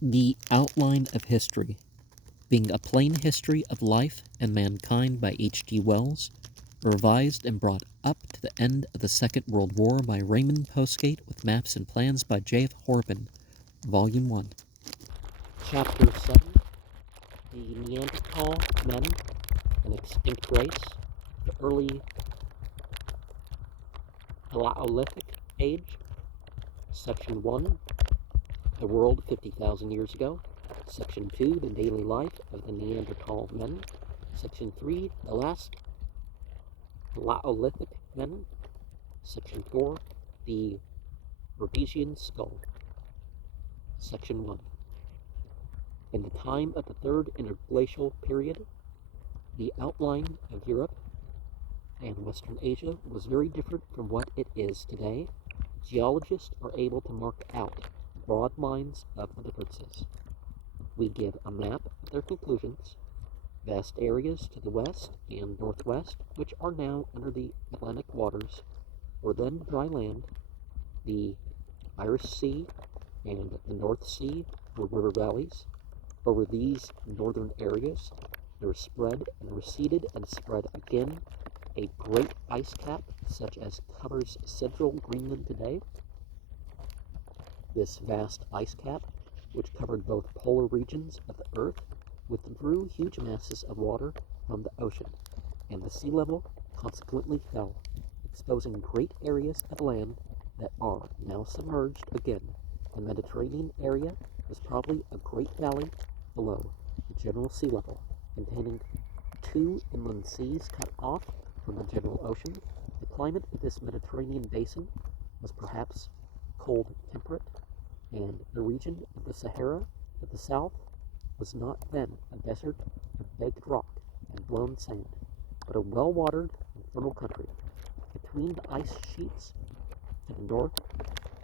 The Outline of History, being a plain history of life and mankind by H.G. Wells, revised and brought up to the end of the Second World War by Raymond Postgate with maps and plans by J.F. Horben, Volume 1. Chapter 7, The Neanderthal Men, an Extinct Race, the Early Paleolithic Age, Section 1, The World 50,000 Years Ago, Section 2, The Daily Life of the Neanderthal Men, Section 3, The Last Paleolithic Men, Section 4, The Rhodesian Skull. Section 1. In the time of the Third Interglacial Period, the outline of Europe and Western Asia was very different from what it is today. Geologists are able to mark out broad lines of the differences. We give a map of their conclusions. Vast areas to the west and northwest, which are now under the Atlantic waters, were then dry land. The Irish Sea and the North Sea were river valleys. Over these northern areas, there spread and receded and spread again a great ice cap, such as covers central Greenland today. This vast ice cap, which covered both polar regions of the Earth, withdrew huge masses of water from the ocean, and the sea level consequently fell, exposing great areas of land that are now submerged again. The Mediterranean area was probably a great valley below the general sea level, containing two inland seas cut off from the general ocean. The climate of this Mediterranean basin was perhaps cold temperate, and the region of the Sahara to the south was not then a desert of baked rock and blown sand, but a well-watered and fertile country. Between the ice sheets to the north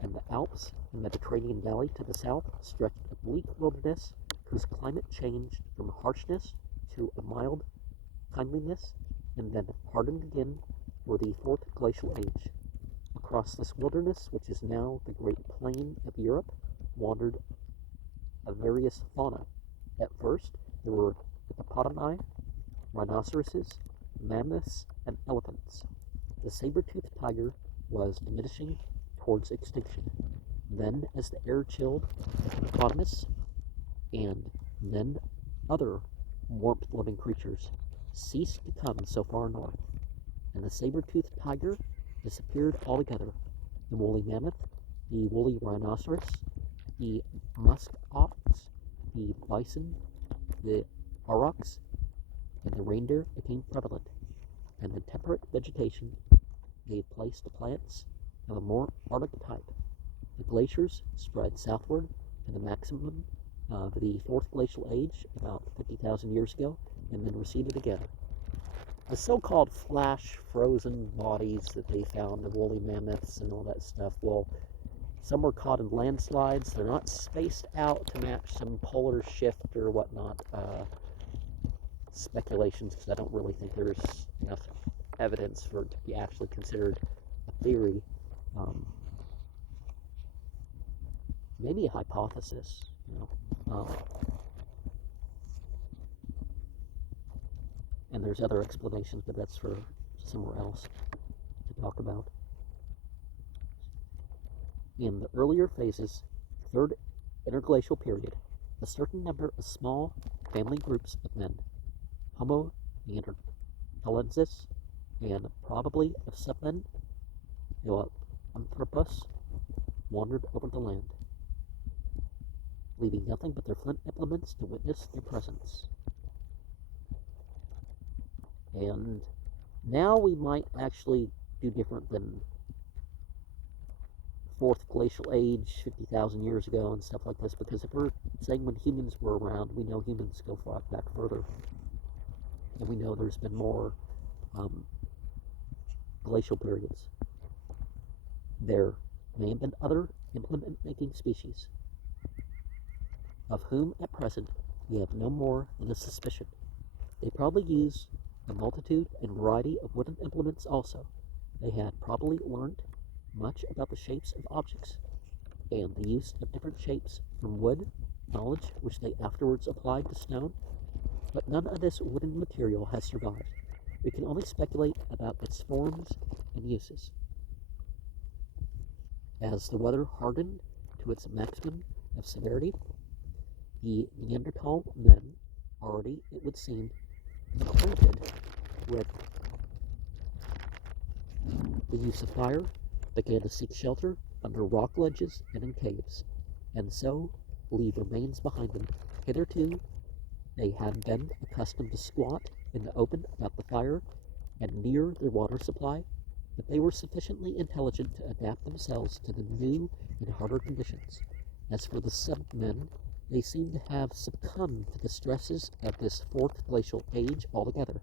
and the Alps and Mediterranean Valley to the south stretched a bleak wilderness whose climate changed from harshness to a mild kindliness and then hardened again for the Fourth Glacial Age. Across this wilderness, which is now the Great Plain of Europe, wandered a various fauna. At first, there were hippopotami, rhinoceroses, mammoths, and elephants. The saber-toothed tiger was diminishing towards extinction. Then, as the air chilled, the hippopotamus and then other warmth-loving creatures ceased to come so far north, and the saber-toothed tiger disappeared altogether. The woolly mammoth, the woolly rhinoceros, the musk ox, the bison, the aurochs, and the reindeer became prevalent, and the temperate vegetation gave place to plants of a more arctic type. The glaciers spread southward to the maximum of the Fourth Glacial Age about 50,000 years ago, and then receded again. The so-called flash frozen bodies that they found of woolly mammoths and all that stuff, well, some were caught in landslides. They're not spaced out to match some polar shift or whatnot speculations, because I don't really think there's enough evidence for it to be actually considered a theory. Maybe a hypothesis, and there's other explanations, but that's for somewhere else to talk about. In the earlier phases, Third Interglacial Period, a certain number of small family groups of men, Homo neanderthalensis, and probably of submen, Anthropus, wandered over the land, leaving nothing but their flint implements to witness their presence. And now we might actually do different than Fourth Glacial Age, 50,000 years ago and stuff like this, because if we're saying when humans were around, we know humans go far back further. And we know there's been more glacial periods. There may have been other implement-making species, of whom at present we have no more than a suspicion. They probably use a multitude and variety of wooden implements also. They had probably learnt much about the shapes of objects and the use of different shapes from wood knowledge which they afterwards applied to stone, but none of this wooden material has survived. We can only speculate about its forms and uses. As the weather hardened to its maximum of severity, the Neanderthal men, already, it would seem, acquainted with the use of fire, began to seek shelter under rock ledges and in caves, and so leave remains behind them. Hitherto, they had been accustomed to squat in the open about the fire and near their water supply, but they were sufficiently intelligent to adapt themselves to the new and harder conditions. As for the men, they seem to have succumbed to the stresses of this fourth glacial age altogether.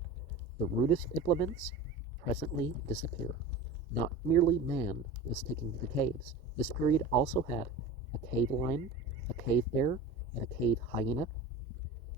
The rudest implements presently disappear. Not merely man was taken to the caves. This period also had a cave lion, a cave bear, and a cave hyena.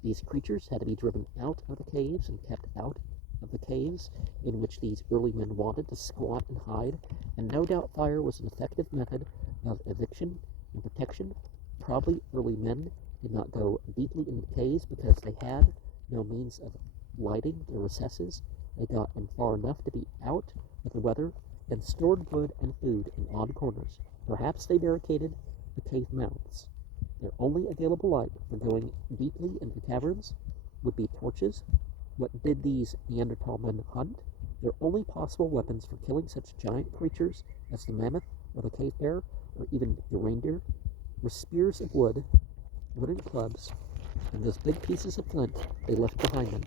These creatures had to be driven out of the caves and kept out of the caves in which these early men wanted to squat and hide, and no doubt fire was an effective method of eviction and protection. Probably early men did not go deeply into the caves because they had no means of lighting their recesses. They got in far enough to be out of the weather and stored wood and food in odd corners. Perhaps they barricaded the cave mouths. Their only available light for going deeply into caverns would be torches. What did these Neanderthal men hunt? Their only possible weapons for killing such giant creatures as the mammoth or the cave bear or even the reindeer were spears of wood, wooden clubs, and those big pieces of flint they left behind them.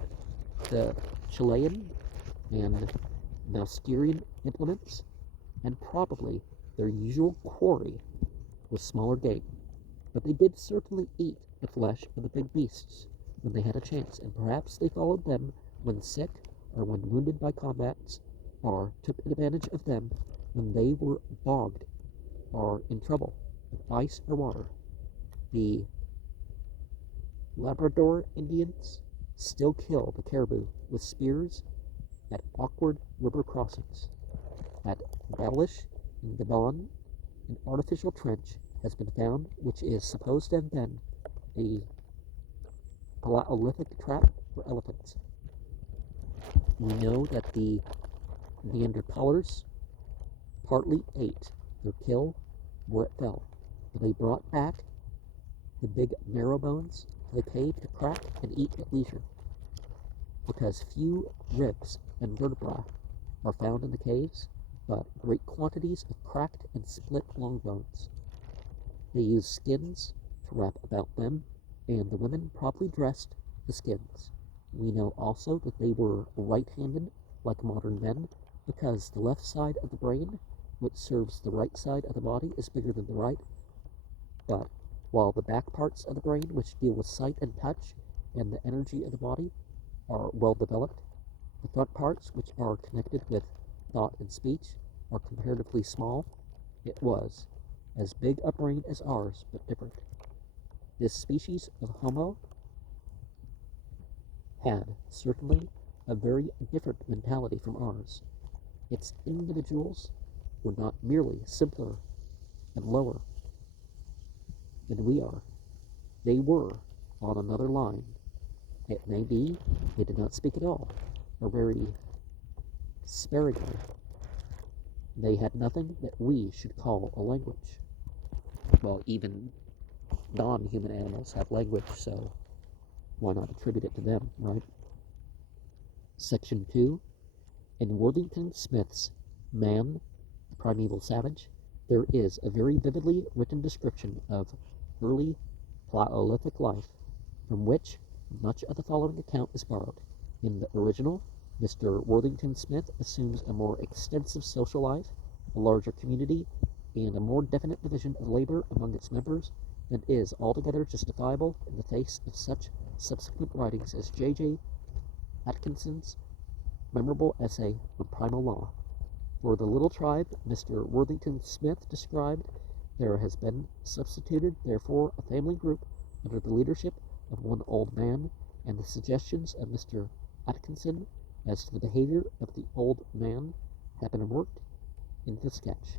The Chilean and Mousterian implements, and probably their usual quarry was smaller game. But they did certainly eat the flesh of the big beasts when they had a chance, and perhaps they followed them when sick or when wounded by combats, or took advantage of them when they were bogged or in trouble with ice or water. The Labrador Indians still kill the caribou with spears at awkward river crossings. At Balish in Gabon, an artificial trench has been found which is supposed to have been a Paleolithic trap for elephants. We know that the Neanderthalers partly ate their kill where it fell, but they brought back the big marrow bones to the cave to crack and eat at leisure, because few ribs and vertebrae are found in the caves, but great quantities of cracked and split long bones. They used skins to wrap about them, and the women probably dressed the skins. We know also that they were right-handed like modern men, because the left side of the brain, which serves the right side of the body, is bigger than the right. But while the back parts of the brain, which deal with sight and touch and the energy of the body, are well developed, the front parts, which are connected with thought and speech, are comparatively small. It was as big a brain as ours, but different. This species of Homo had certainly a very different mentality from ours. Its individuals were not merely simpler and lower than we are. They were on another line. It may be they did not speak at all, or very sparingly. They had nothing that we should call a language. Well, even non-human animals have language, so why not attribute it to them, right? Section 2. In Worthington Smith's Man, the Primeval Savage, there is a very vividly written description of early Paleolithic life, from which much of the following account is borrowed. In the original, Mr. Worthington Smith assumes a more extensive social life, a larger community, and a more definite division of labor among its members than is altogether justifiable in the face of such subsequent writings as J.J. Atkinson's memorable essay on primal law. For the little tribe Mr. Worthington Smith described, there has been substituted, therefore, a family group under the leadership of one old man, and the suggestions of Mr. Atkinson as to the behavior of the old man have been worked into the sketch.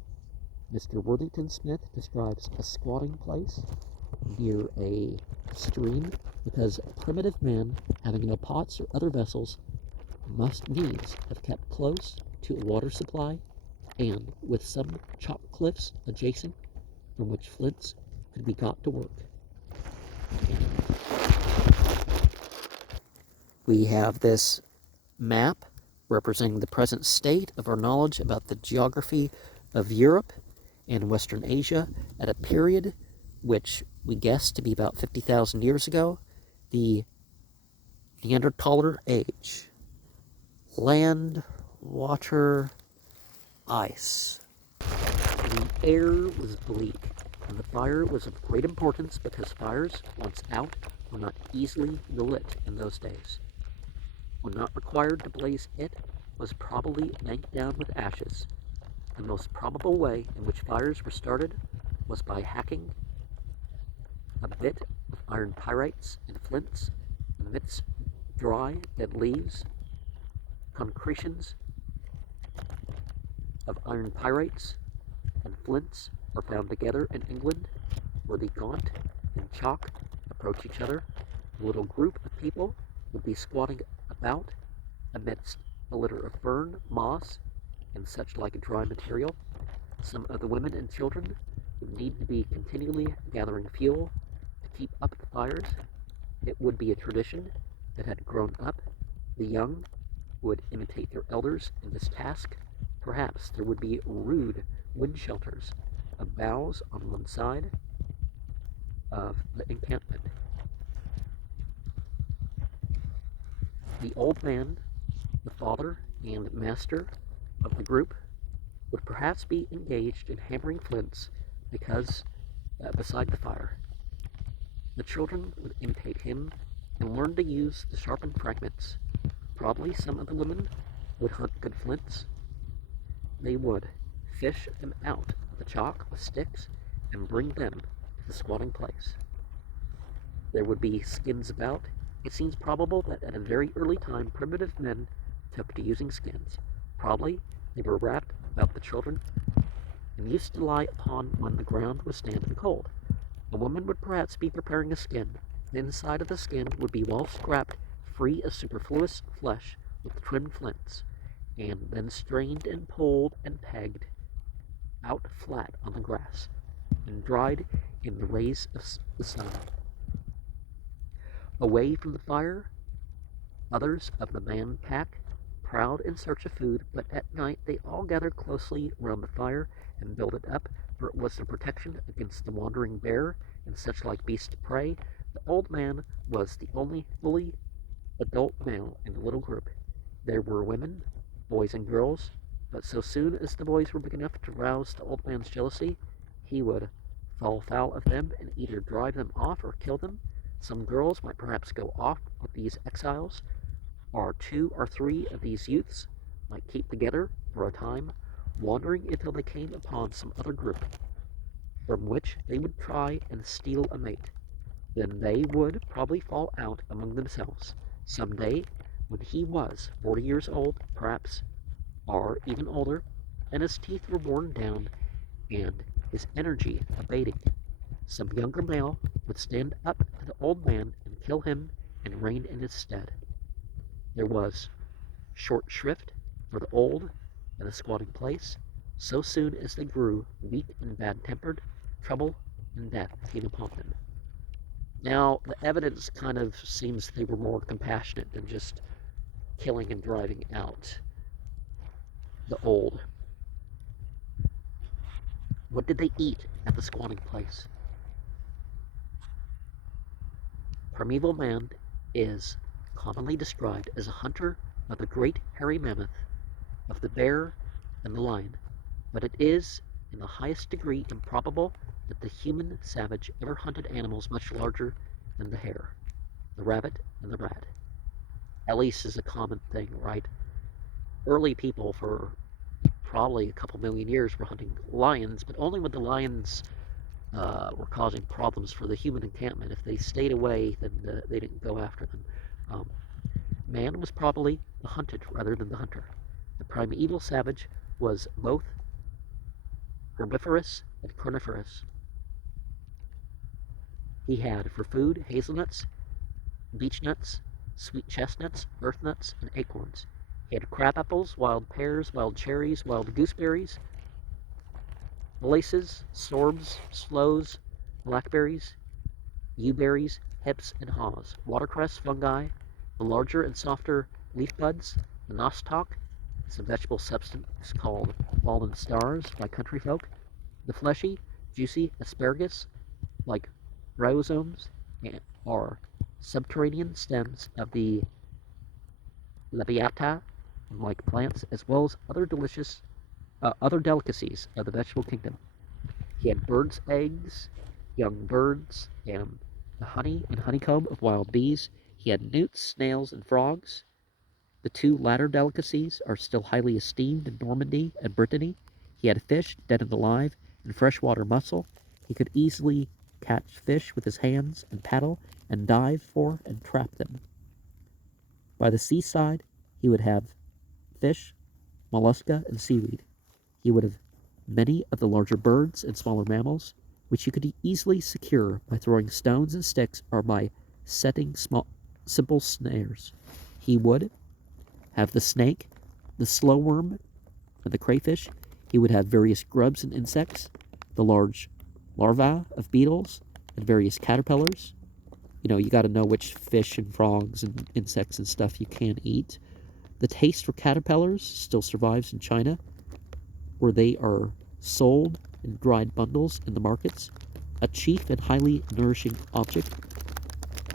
Mr. Worthington Smith describes a squatting place near a stream because primitive man, having no pots or other vessels, must needs have kept close to a water supply and with some chalk cliffs adjacent from which flints could be got to work. We have this map representing the present state of our knowledge about the geography of Europe and Western Asia at a period which we guess to be about 50,000 years ago, the Neanderthaler age. Land, water, ice. The air was bleak, and the fire was of great importance because fires, once out, were not easily relit in those days. When not required to blaze, it was probably yanked down with ashes. The most probable way in which fires were started was by hacking a bit of iron pyrites and flints amidst dry, dead leaves. Concretions of iron pyrites and flints are found together in England, where the gaunt and chalk approach each other. A little group of people would be squatting about amidst a litter of fern, moss, and such like dry material. Some of the women and children would need to be continually gathering fuel to keep up the fires. It would be a tradition that had grown up. The young would imitate their elders in this task. Perhaps there would be rude wind shelters of boughs on one side of the encampment. The old man, the father and master of the group, would perhaps be engaged in hammering flints because beside the fire. The children would imitate him and learn to use the sharpened fragments. Probably some of the women would hunt good flints. They would fish them out of the chalk with sticks and bring them to the squatting place. There would be skins about. It seems probable that at a very early time primitive men took to using skins. Probably they were wrapped about the children and used to lie upon when the ground was standing cold. A woman would perhaps be preparing a skin. The inside of the skin would be well scraped, free of superfluous flesh, with trimmed flints, and then strained and pulled and pegged out flat on the grass, and dried in the rays of the sun. Away from the fire, others of the man pack prowled in search of food, but at night they all gathered closely round the fire and built it up, for it was the protection against the wandering bear and such like beasts of prey. The old man was the only fully adult male in the little group. There were women, boys and girls, but so soon as the boys were big enough to rouse the old man's jealousy, he would fall foul of them and either drive them off or kill them. Some girls might perhaps go off with these exiles, or 2 or 3 of these youths might keep together for a time, wandering until they came upon some other group, from which they would try and steal a mate. Then they would probably fall out among themselves. Some day, when he was 40 years old, perhaps, or even older, and his teeth were worn down and his energy abating, some younger male would stand up to the old man and kill him and reign in his stead. There was short shrift for the old and the squatting place. So soon as they grew weak and bad-tempered, trouble and death came upon them. Now, the evidence kind of seems they were more compassionate than just killing and driving out the old. What did they eat at the squatting place? Primeval man is commonly described as a hunter of the great hairy mammoth, of the bear and the lion, but it is in the highest degree improbable that the human savage ever hunted animals much larger than the hare, the rabbit, and the rat. At least is a common thing, right? Early people for probably a couple million years were hunting lions, but only when the lions were causing problems for the human encampment. If they stayed away, then they didn't go after them. Man was probably the hunted rather than the hunter. The primeval savage was both herbivorous and carnivorous. He had for food hazelnuts, beech nuts, sweet chestnuts, earth nuts, and acorns. He had crab apples, wild pears, wild cherries, wild gooseberries, molasses, sorbs, sloes, blackberries, yewberries, hips, and haws, watercress, fungi, the larger and softer leaf buds, the nostoc, is a vegetable substance called fallen stars by country folk, the fleshy, juicy asparagus, like rhizomes, are subterranean stems of the labiata, like plants, as well as other delicacies of the vegetable kingdom. He had birds' eggs, young birds, and the honey and honeycomb of wild bees. He had newts, snails, and frogs. The two latter delicacies are still highly esteemed in Normandy and Brittany. He had fish, dead and alive, and freshwater mussel. He could easily catch fish with his hands and paddle and dive for and trap them. By the seaside, he would have fish, mollusca, and seaweed. He would have many of the larger birds and smaller mammals, which he could easily secure by throwing stones and sticks or by setting simple snares. He would have the snake, the slow worm, and the crayfish. He would have various grubs and insects, the large larvae of beetles, and various caterpillars. You got to know which fish and frogs and insects and stuff you can eat. The taste for caterpillars still survives in China, where they are sold in dried bundles in the markets. A chief and highly nourishing object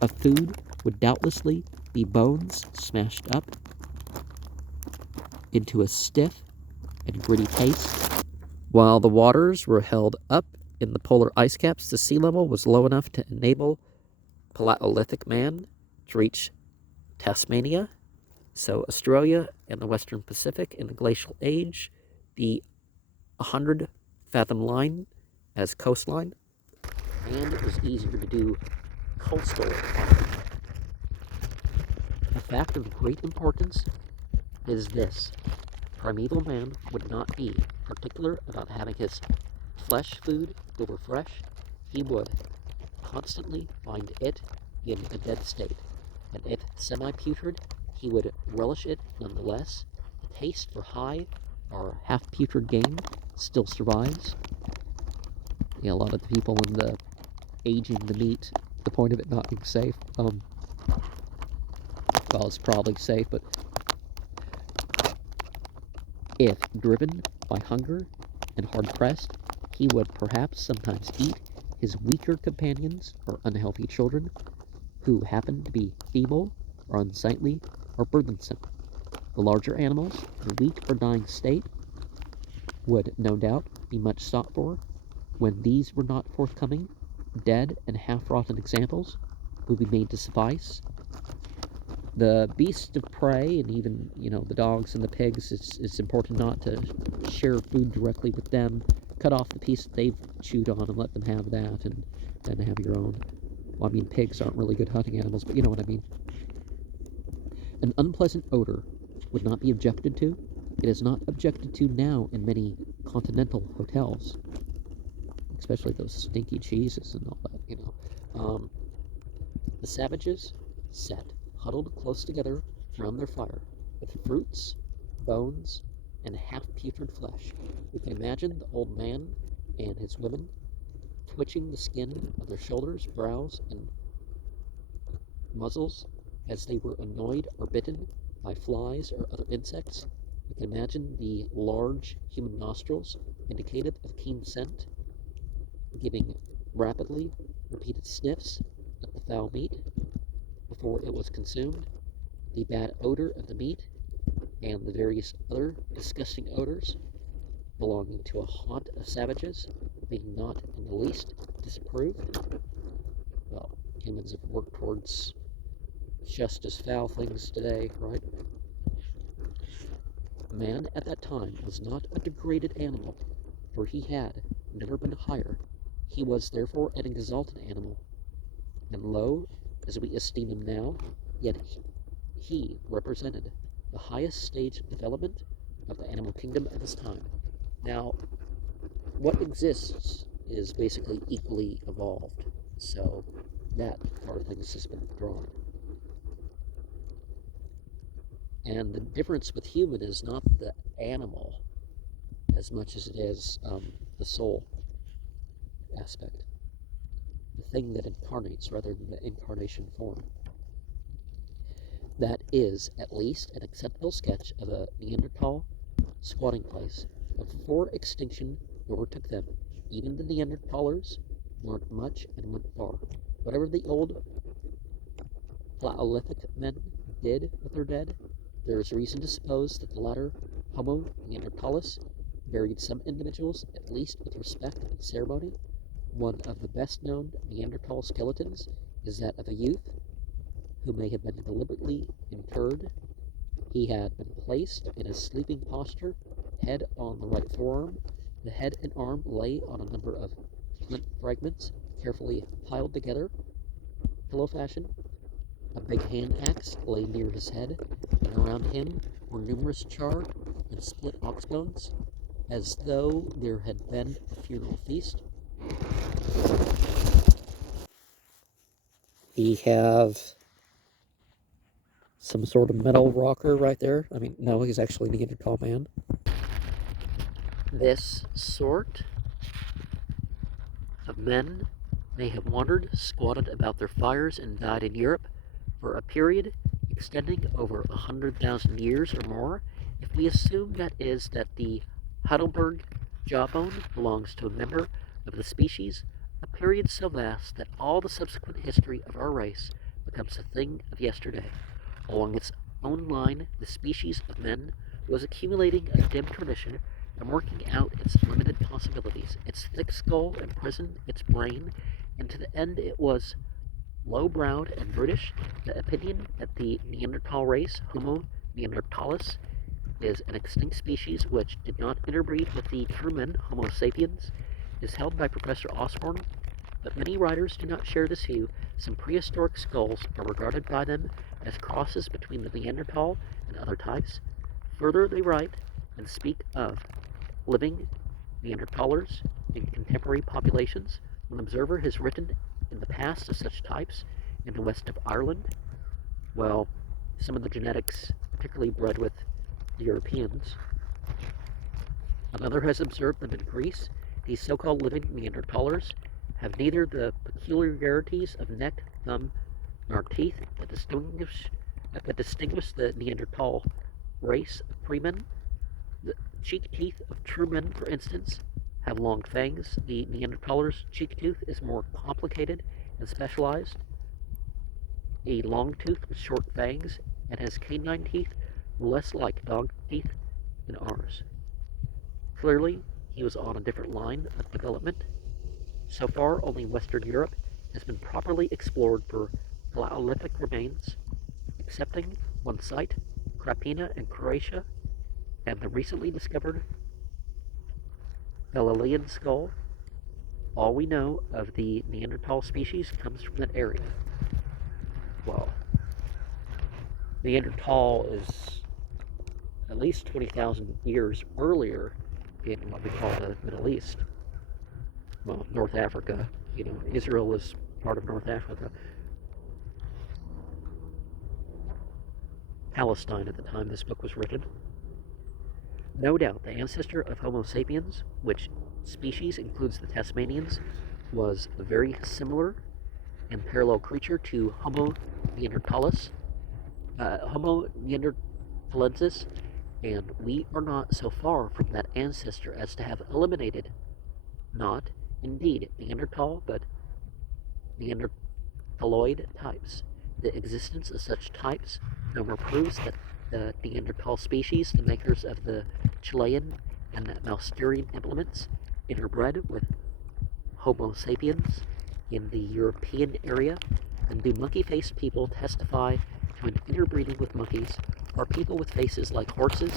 of food would doubtlessly be bones smashed up into a stiff and gritty paste. While the waters were held up in the polar ice caps, the sea level was low enough to enable Paleolithic man to reach Tasmania, so Australia and the Western Pacific in the glacial age, the 100-fathom line as coastline, and it was easier to do coastal farming. A fact of great importance is this: primeval man would not be particular about having his flesh food over fresh. He would constantly find it in a dead state, and if semi-putrid, he would relish it nonetheless. The taste for high or half-putrid game still survives. A lot of the people in the aging the meat, the point of it not being safe, well, it's probably safe, but if driven by hunger and hard-pressed, he would perhaps sometimes eat his weaker companions or unhealthy children who happened to be feeble or unsightly or burdensome. The larger animals, in a weak or dying state, would no doubt be much sought for. When these were not forthcoming, dead and half-rotten examples would be made to suffice. The beasts of prey, and even, the dogs and the pigs, it's important not to share food directly with them. Cut off the piece that they've chewed on and let them have that, and then have your own. Well, pigs aren't really good hunting animals, but you know what I mean. An unpleasant odor would not be objected to. It is not objected to now in many continental hotels, especially those stinky cheeses and all that, The savages sat huddled close together around their fire, with fruits, bones, and half-putrid flesh. We can imagine the old man and his women twitching the skin of their shoulders, brows, and muzzles as they were annoyed or bitten by flies or other insects. We can imagine the large human nostrils, indicative of keen scent, giving rapidly repeated sniffs at the foul meat before it was consumed. The bad odor of the meat and the various other disgusting odors belonging to a haunt of savages being not in the least disapproved. Well, humans have worked towards just as foul things today, right? Man at that time was not a degraded animal, for he had never been higher. He was therefore an exalted animal, and low as we esteem him now, yet he represented the highest stage of development of the animal kingdom at his time. Now, what exists is basically equally evolved. So that part of things has been withdrawn. And the difference with human is not the animal as much as it is the soul aspect, the thing that incarnates rather than the incarnation form. That is, at least, an acceptable sketch of a Neanderthal squatting place. But before extinction overtook them, even the Neanderthalers learned much and went far. Whatever the old Paleolithic men did with their dead, there is reason to suppose that the latter Homo neanderthalis buried some individuals, at least with respect and ceremony. One of the best known Neanderthal skeletons is that of a youth who may have been deliberately interred. He had been placed in a sleeping posture, head on the right forearm. The head and arm lay on a number of flint fragments, carefully piled together, pillow fashion. A big hand axe lay near his head, and around him were numerous charred and split ox bones, as though there had been a funeral feast. We have some sort of metal rocker right there. I mean, no, he's actually a Neanderthal man. This sort of men may have wandered, squatted about their fires, and died in Europe for a period extending over 100,000 years or more, if we assume that is that the Heidelberg jawbone belongs to a member of the species, a period so vast that all the subsequent history of our race becomes a thing of yesterday. Along its own line, the species of men was accumulating a dim tradition and working out its limited possibilities. Its thick skull imprisoned its brain, and to the end it was low-browed and brutish. The opinion that the Neanderthal race, Homo neanderthalis, is an extinct species which did not interbreed with the true men, Homo sapiens, is held by Professor Osborne, but many writers do not share this view. Some prehistoric skulls are regarded by them as crosses between the Neanderthal and other types. Further, they write and speak of living Neanderthalers in contemporary populations. An observer has written in the past of such types in the west of Ireland. Well, some of the genetics, particularly bred with the Europeans. Another has observed them in Greece. These so-called living Neanderthalers have neither the peculiarities of neck, thumb, nor teeth that distinguish the Neanderthal race of pre-men. The cheek teeth of true men, for instance, have long fangs. The Neanderthaler's cheek tooth is more complicated and specialized. A long tooth with short fangs and has canine teeth less like dog teeth than ours. Clearly, he was on a different line of development. So far, only Western Europe has been properly explored for Paleolithic remains, excepting one site, Krapina in Croatia, and the recently discovered Galilean skull. All we know of the Neanderthal species comes from that area. Well, Neanderthal is at least 20,000 years earlier in what we call the Middle East. Well, North Africa. You know, Israel is part of North Africa. Palestine at the time this book was written. No doubt the ancestor of Homo sapiens, which species includes the Tasmanians, was a very similar and parallel creature to Homo neanderthalis, Homo neanderthalensis, and we are not so far from that ancestor as to have eliminated, not indeed Neanderthal, but Neanderthaloid types. The existence of such types no more proves that the Neanderthal species, the makers of the Chilean and the Mousterian implements, interbred with Homo sapiens in the European area, and do monkey-faced people testify to an interbreeding with monkeys, or people with faces like horses,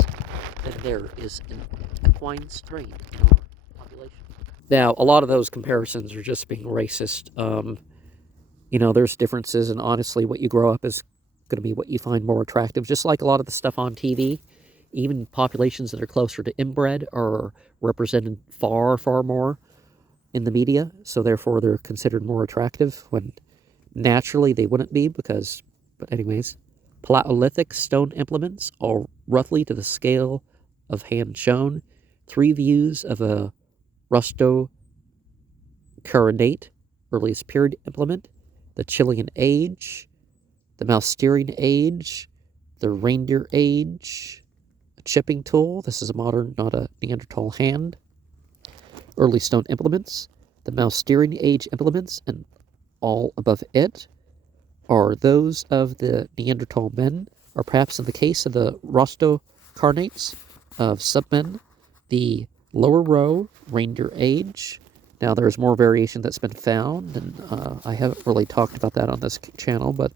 then there is an equine strain in our population. Now, a lot of those comparisons are just being racist. You know, there's differences, and honestly, what you grow up is going to be what you find more attractive. Just like a lot of the stuff on TV, even populations that are closer to inbred are represented far, far more. in the media, so therefore they're considered more attractive when naturally they wouldn't be but anyways. Paleolithic stone implements are roughly to the scale of hand shown. 3 views of a rusto-carinate, earliest period implement, the Chilean age, the Mousterian age, the reindeer age, a chipping tool. This is a modern, not a Neanderthal hand. Early stone implements, the Mousterian age implements, and all above it are those of the Neanderthal men, or perhaps in the case of the rostocarnates of submen, the lower row, reindeer age. Now there's more variation that's been found, and I haven't really talked about that on this channel, but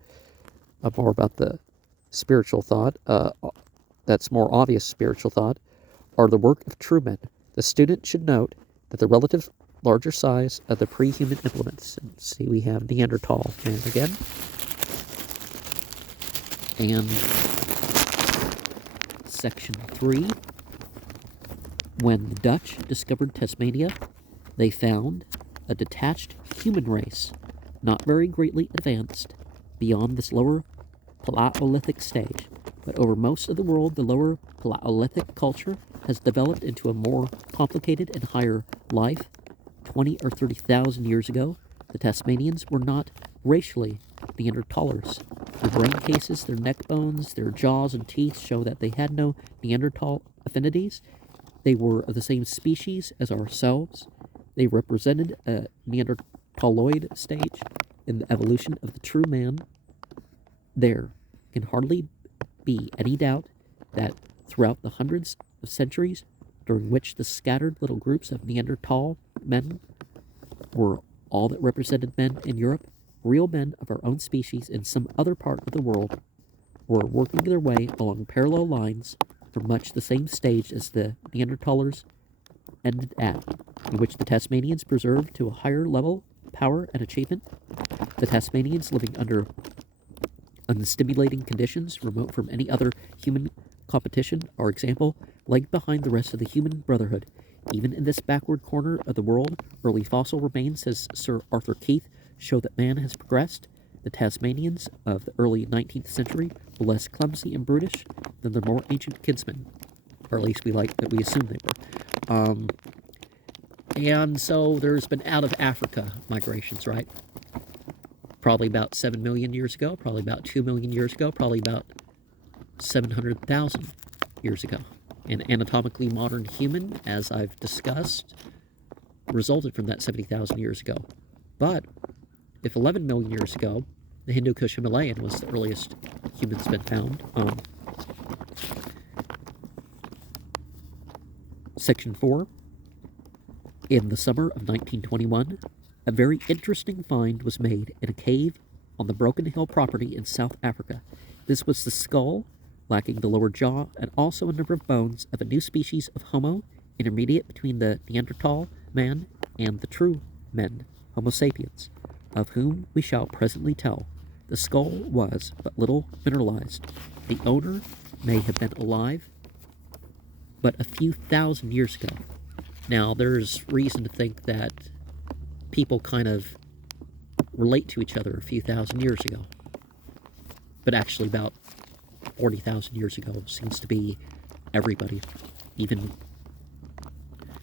more about the spiritual thought, that's more obvious spiritual thought, are the work of true men. The student should note that the relative larger size of the pre-human implements, and see we have Neanderthal man again, and section 3, when the Dutch discovered Tasmania, they found a detached human race, not very greatly advanced beyond this lower Paleolithic stage, but over most of the world the lower Paleolithic culture has developed into a more complicated and higher life. 20 or 30,000 years ago, the Tasmanians were not racially Neanderthalers. Their brain cases, their neck bones, their jaws and teeth show that they had no Neanderthal affinities. They were of the same species as ourselves. They represented a Neanderthaloid stage in the evolution of the true man. There can hardly be any doubt that throughout the hundreds of centuries during which the scattered little groups of Neanderthal men were all that represented men in Europe, real men of our own species in some other part of the world were working their way along parallel lines from much the same stage as the Neanderthalers ended at, in which the Tasmanians preserved to a higher level power and achievement. The Tasmanians living under unstimulating conditions, remote from any other human competition, are example, lagged behind the rest of the human brotherhood. Even in this backward corner of the world, early fossil remains, says Sir Arthur Keith, show that man has progressed. The Tasmanians of the early 19th century were less clumsy and brutish than their more ancient kinsmen, or at least we assume they were. And so there's been out of Africa migrations, right? Probably about 7 million years ago, probably about 2 million years ago, probably about 700,000 years ago. An anatomically modern human, as I've discussed, resulted from that 70,000 years ago. But if 11 million years ago, the Hindu Kush Himalayan was the earliest humans been found, Section 4, in the summer of 1921, a very interesting find was made in a cave on the Broken Hill property in South Africa. This was the skull, lacking the lower jaw, and also a number of bones of a new species of Homo, intermediate between the Neanderthal man and the true men, Homo sapiens, of whom we shall presently tell. The skull was but little mineralized. The owner may have been alive but a few thousand years ago. Now, there's reason to think that people kind of relate to each other a few thousand years ago. But actually about 40,000 years ago seems to be everybody. Even,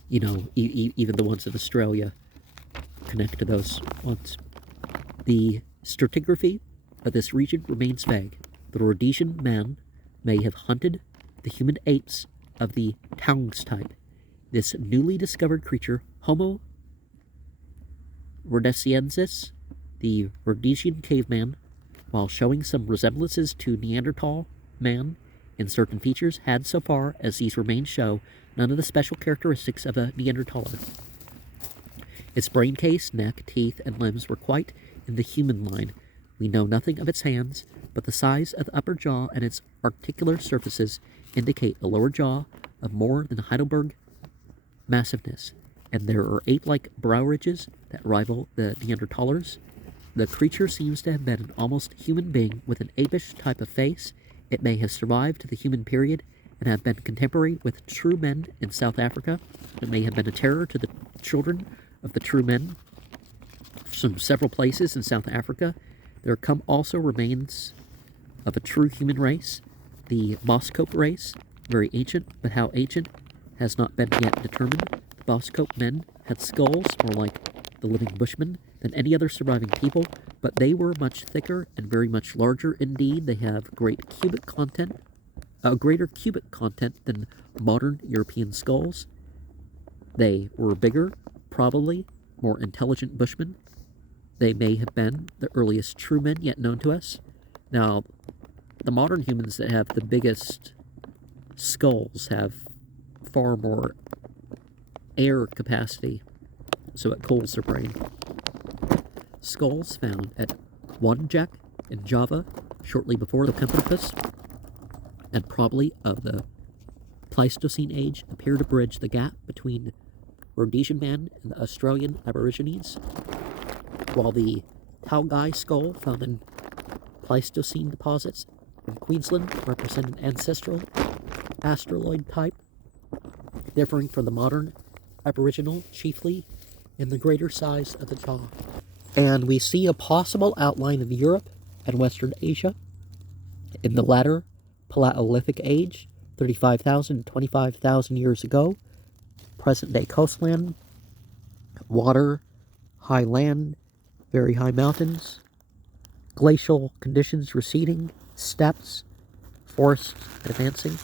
even the ones in Australia connect to those ones. The stratigraphy of this region remains vague. The Rhodesian man may have hunted the human apes of the Taungs type. This newly discovered creature, Homo rhodesiensis, the Rhodesian caveman, while showing some resemblances to Neanderthal man in certain features, had, so far as these remains show, none of the special characteristics of a Neanderthaler. Its brain case, neck, teeth, and limbs were quite in the human line. We know nothing of its hands, but the size of the upper jaw and its articular surfaces indicate a lower jaw of more than Heidelberg massiveness, and there are ape-like brow ridges that rival the Neanderthalers. The creature seems to have been an almost human being with an apish type of face. It may have survived to the human period and have been contemporary with true men in South Africa. It may have been a terror to the children of the true men from several places in South Africa. There come also remains of a true human race, the Boskoop race, very ancient, but how ancient has not been yet determined. The Boskoop men had skulls more like the living Bushmen than any other surviving people, but they were much thicker and very much larger indeed. They have greater cubic content than modern European skulls. They were bigger, probably more intelligent Bushmen. They may have been the earliest true men yet known to us. Now, the modern humans that have the biggest skulls have far more air capacity, so it cools their brain. Skulls found at Wonjak in Java shortly before the Kemperpus, and probably of the Pleistocene age, appear to bridge the gap between Rhodesian man and the Australian Aborigines, while the Taugai skull found in Pleistocene deposits in Queensland represent an ancestral asteroid type, differing from the modern Aboriginal chiefly in the greater size of the jaw. And we see a possible outline of Europe and Western Asia in the latter Paleolithic age, 35,000 to 25,000 years ago. Present-day coastland, water, high land, very high mountains, glacial conditions receding, steppes, forests advancing.